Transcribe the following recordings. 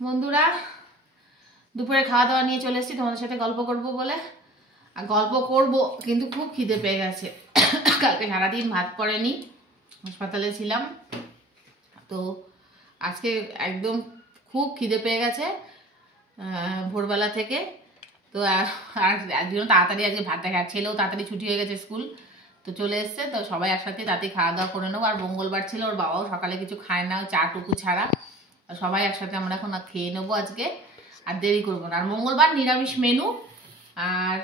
বন্ধুরা দুপুরে খাওয়া দাওয়া নিয়ে চলে এসেছি তোমাদের সাথে গল্প করব বলে। আর গল্প করব কিন্তু খুব খিদে পেয়ে গেছে। কালকে সারাদিন ভাত পড়েনি, হাসপাতালে ছিলাম, তো আজকে একদম খুব খিদে পেয়ে গেছে ভোরবেলা থেকে। তো আর একদিনও তাড়াতাড়ি আজকে ভাতটা খাওয়া, ছেলেও তাড়াতাড়ি ছুটি হয়ে গেছে স্কুল, তো চলে এসছে। তো সবাই একসাথে তাড়াতাড়ি খাওয়া দাওয়া করে নেবো। আর মঙ্গলবার ছিল, ওর বাবাও সকালে কিছু খায় না, চা টুকু ছাড়া। সবাই একসাথে আমরা এখন খেয়ে নেবো আজকে, আর দেরি করবো না। আর মঙ্গলবার নিরামিষ মেনু। আর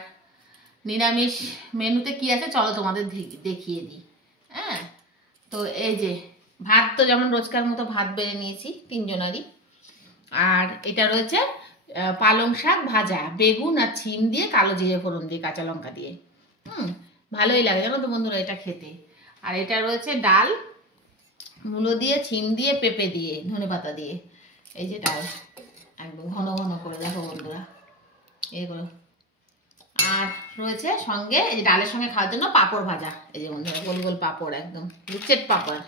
নিরামিষ মেনুতে কি আছে চলো তোমাদের দেখিয়ে দিই। হ্যাঁ, তো এই যে ভাত তো যেমন রোজকার মতো ভাত বেড়ে নিয়েছি তিনজনারই। আর এটা রয়েছে পালং শাক ভাজা, বেগুন আর ছিম দিয়ে, কালো জিরে ফোড়ন দিয়ে, কাঁচা লঙ্কা দিয়ে। ভালোই লাগে জানো তো বন্ধুরা এটা খেতে। আর এটা রয়েছে ডাল, মূলো দিয়ে, ছিম দিয়ে, পেঁপে দিয়ে, ধনেপাতা দিয়ে। এই যে ডাল একদম ঘন ঘন করে, দেখো বন্ধুরা এই করো। আর রয়েছে সঙ্গে এই যে ডালের সঙ্গে খাওয়ার জন্য পাঁপড় ভাজা, এই যে বন্ধুরা গোল গোল পাঁপড়, একদম লুচের পাঁপড়।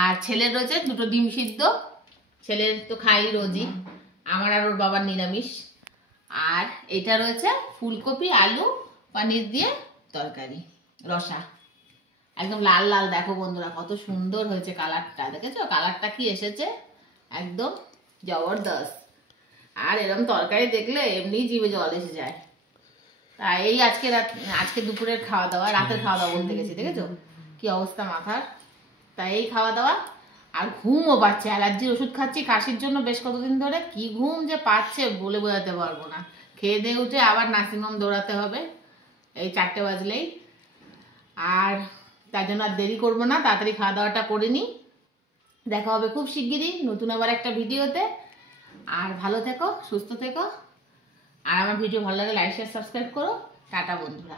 আর ছেলের রয়েছে দুটো ডিম সিদ্ধ, ছেলের তো খাই রোজই, আমার আর ওর বাবার নিরামিষ। আর এটা রয়েছে ফুলকপি আলু পনির দিয়ে তরকারি, রসা, একদম লাল লাল। দেখো বন্ধুরা কত সুন্দর হয়েছে কালারটা, দেখেছো কালারটা কি এসেছে, একদম জবরদস্ত। আর এরকম তরকারি দেখলে এমনি জিভে জল এসে যায়। তাই এই আজকে দুপুরের খাওয়া দাওয়া, রাতের খাওয়া দাওয়া বলতে গেছি, দেখেছো কি অবস্থা মাথার। তাই এই খাওয়া দাওয়া। আর ঘুমও পাচ্ছে, অ্যালার্জির ওষুধ খাচ্ছি কাশির জন্য বেশ কতদিন ধরে, কি ঘুম যে পাচ্ছে বলে বোঝাতে পারবো না। খেয়ে দিয়ে উঠে আবার নার্সিংহোম দৌড়াতে হবে এই 4টে বাজলেই। আর তার জন্য আর দেরি করবো না, তাড়াতাড়ি খাওয়া দাওয়াটা করে নিই। দেখা হবে খুব শিগগিরই নতুন আবার একটা ভিডিওতে। আর ভালো থেকো, সুস্থ থেকো। আর আমার ভিডিও ভালো লাগে লাইক শেয়ার সাবস্ক্রাইব করো। টাটা বন্ধুরা।